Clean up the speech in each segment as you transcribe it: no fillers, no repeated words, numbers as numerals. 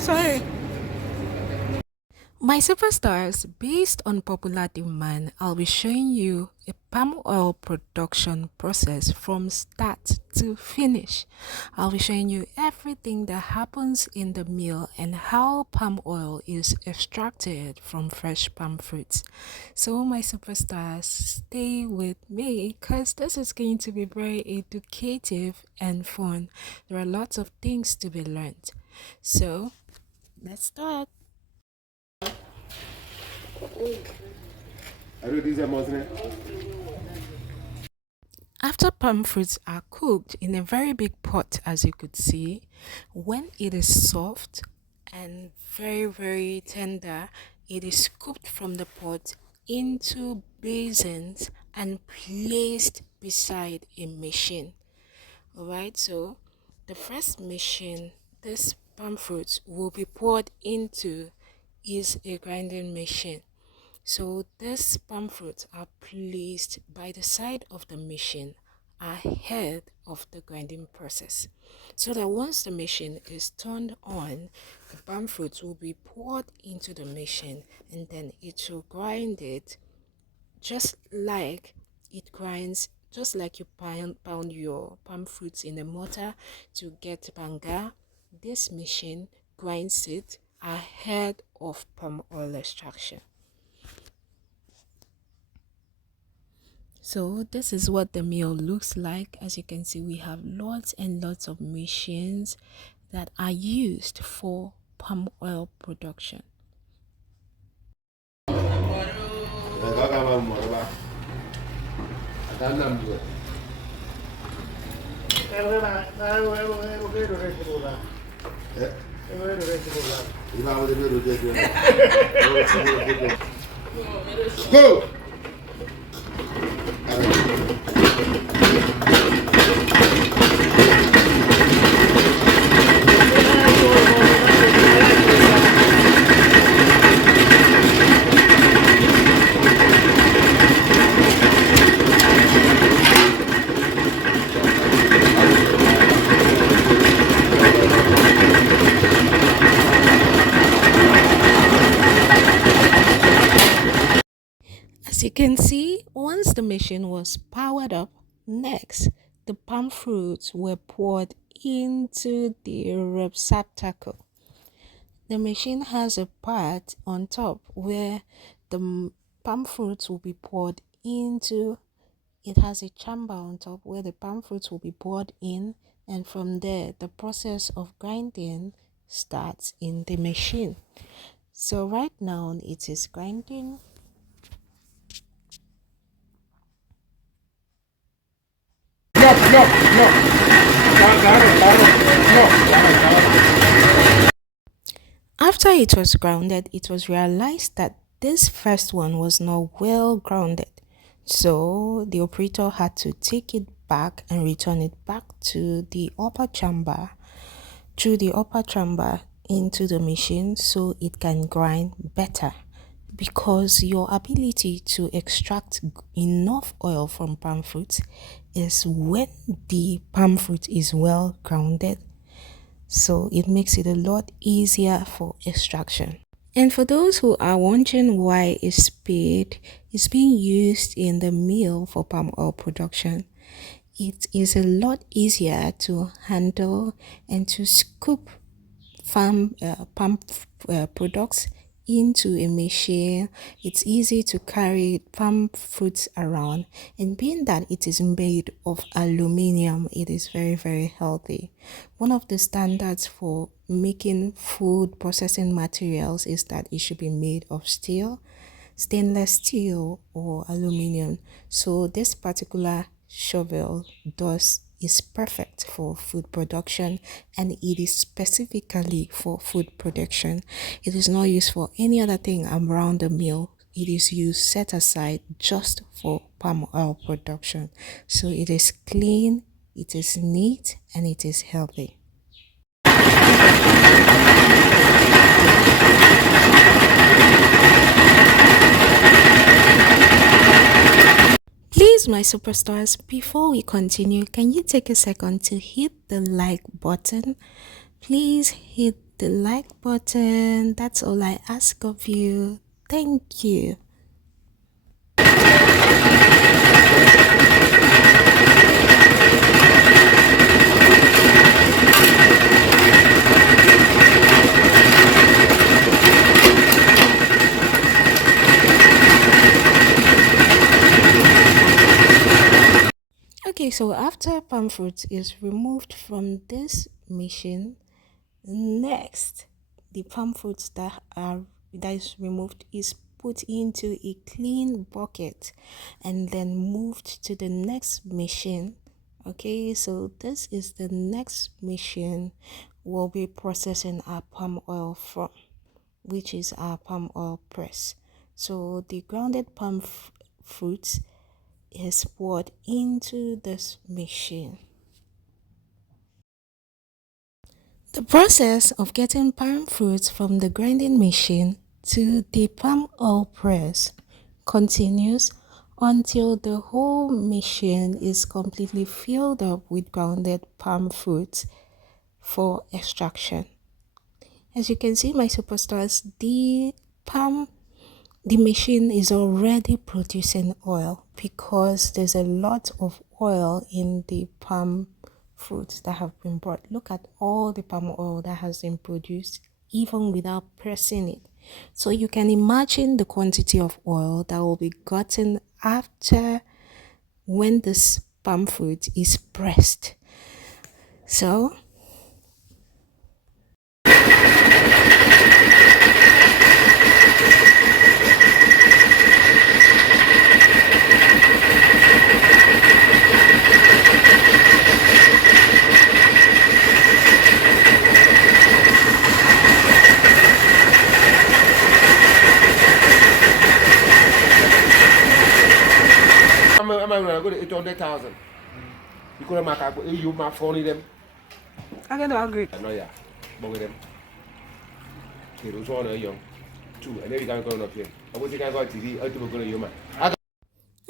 Sorry. My superstars, based on popular demand, I'll be showing you a palm oil production process from start to finish. I'll be showing you everything that happens in the mill and how palm oil is extracted from fresh palm fruits. So, my superstars, stay with me because this is going to be very educative and fun. There are lots of things to be learned. So, let's start. After palm fruits are cooked in a very big pot, as you could see, when it is soft and very tender, it is scooped from the pot into basins and placed beside a machine. Alright, so the first machine this palm fruits will be poured into is a grinding machine. So these palm fruits are placed by the side of the machine ahead of the grinding process. So that once the machine is turned on, the palm fruits will be poured into the machine and then it will grind it just like it grinds, just like you pound your palm fruits in a mortar to get banga. This machine grinds it ahead of palm oil extraction. So this is what the mill looks like. As you can see, we have lots and lots of machines that are used for palm oil production. Go! As you can see, once the machine was powered up, next the palm fruits were poured into the receptacle. The machine has a part on top where the palm fruits will be poured into. It has a chamber on top where the palm fruits will be poured in, and from there the process of grinding starts in the machine. So right now it is grinding. After it was grounded, it was realized that this first one was not well grounded. So the operator had to take it back and return it back to the upper chamber, through the upper chamber into the machine so it can grind better. Because your ability to extract enough oil from palm fruit is when the palm fruit is well grounded, so it makes it a lot easier for extraction. And for those who are wondering why a spade is being used in the mill for palm oil production, it is a lot easier to handle and to scoop palm products into a machine. It's easy to carry palm fruits around, and being that it is made of aluminium, it is very healthy. One of the standards for making food processing materials is that it should be made of steel, stainless steel or aluminium. So this particular shovel is perfect for food production, and it is specifically for food production. It is not used for any other thing around the mill. It is used set aside just for palm oil production. So it is clean, it is neat, and it is healthy. Please, my superstars, before we continue, can you take a second to hit the like button? Please hit the like button. That's all I ask of you. Thank you. Okay, so after palm fruit is removed from this machine, next the palm fruits that is removed is put into a clean bucket and then moved to the next machine. Okay, so this is the next machine we'll be processing our palm oil from, which is our palm oil press. So the grounded fruits is poured into this machine. The process of getting palm fruits from the grinding machine to the palm oil press continues until the whole machine is completely filled up with grounded palm fruits for extraction. As you can see, my superstars, the machine is already producing oil because there's a lot of oil in the palm fruits that have been brought. Look at all the palm oil that has been produced even without pressing it. So you can imagine the quantity of oil that will be gotten after when this palm fruit is pressed. So I'm gonna go to 800,000. You could have you my phone them. I get agree. I know, yeah. But with them. Okay, those one are young. Two. And then you can't go up here. I was going to TV. Ultimately, going to you, man.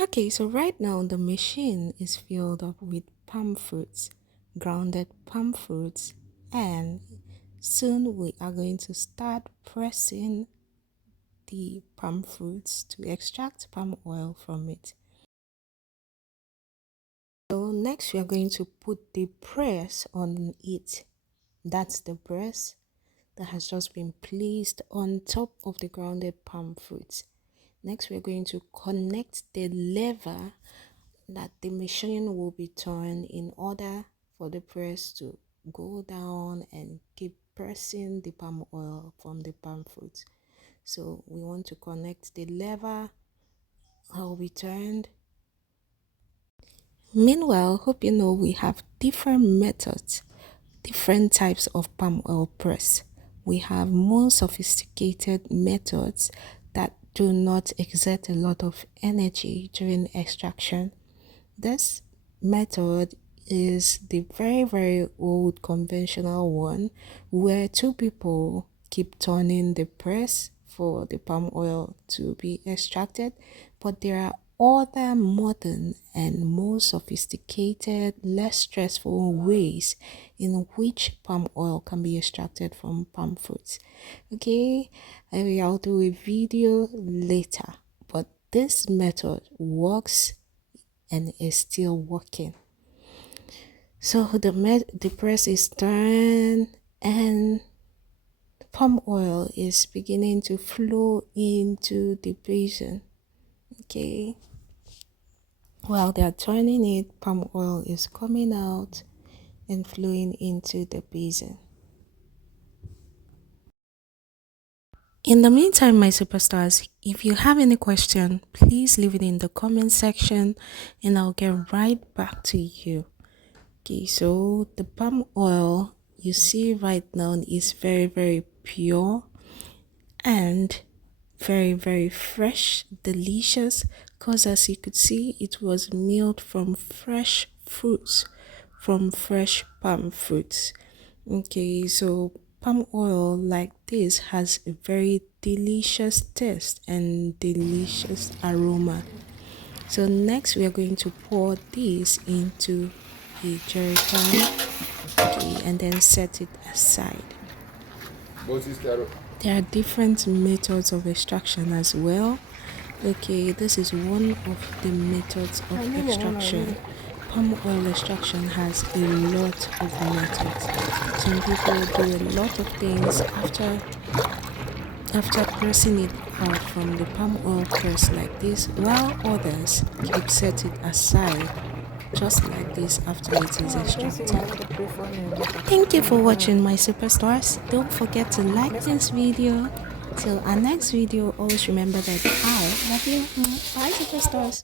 okay, so right now the machine is filled up with palm fruits, grounded palm fruits, and soon we are going to start pressing the palm fruits to extract palm oil from it. So next we are going to put the press on it. That's the press that has just been placed on top of the grounded palm fruits. Next we are going to connect the lever that the machine will be turned in order for the press to go down and keep pressing the palm oil from the palm fruit. So we want to connect the lever that will be turned. Meanwhile, hope you know we have different methods, different types of palm oil press. We have more sophisticated methods that do not exert a lot of energy during extraction. This method is the very old conventional one where two people keep turning the press for the palm oil to be extracted, but there are other modern and more sophisticated, less stressful ways in which palm oil can be extracted from palm fruits. Okay, I'll do a video later, but this method works and is still working. So the press is turned and palm oil is beginning to flow into the basin. Okay, while they are turning it, palm oil is coming out and flowing into the basin. In the meantime, my superstars, if you have any question, please leave it in the comment section and I'll get right back to you. Okay, so the palm oil you see right now is very pure and very fresh, delicious, because as you could see it was milled from fresh fruits, from fresh palm fruits. Okay, so palm oil like this has a very delicious taste and delicious aroma. So next we are going to pour this into a jerry can, okay, and then set it aside. There are different methods of extraction as well. Okay, this is one of the methods of extraction. Palm oil extraction has a lot of methods. Some people do a lot of things after pressing it out from the palm oil press like this, while others keep set it aside just like this after it is extracted. Thank you for watching my superstars. Don't forget to like this video. Till our next video, always remember that I love you. Bye superstars.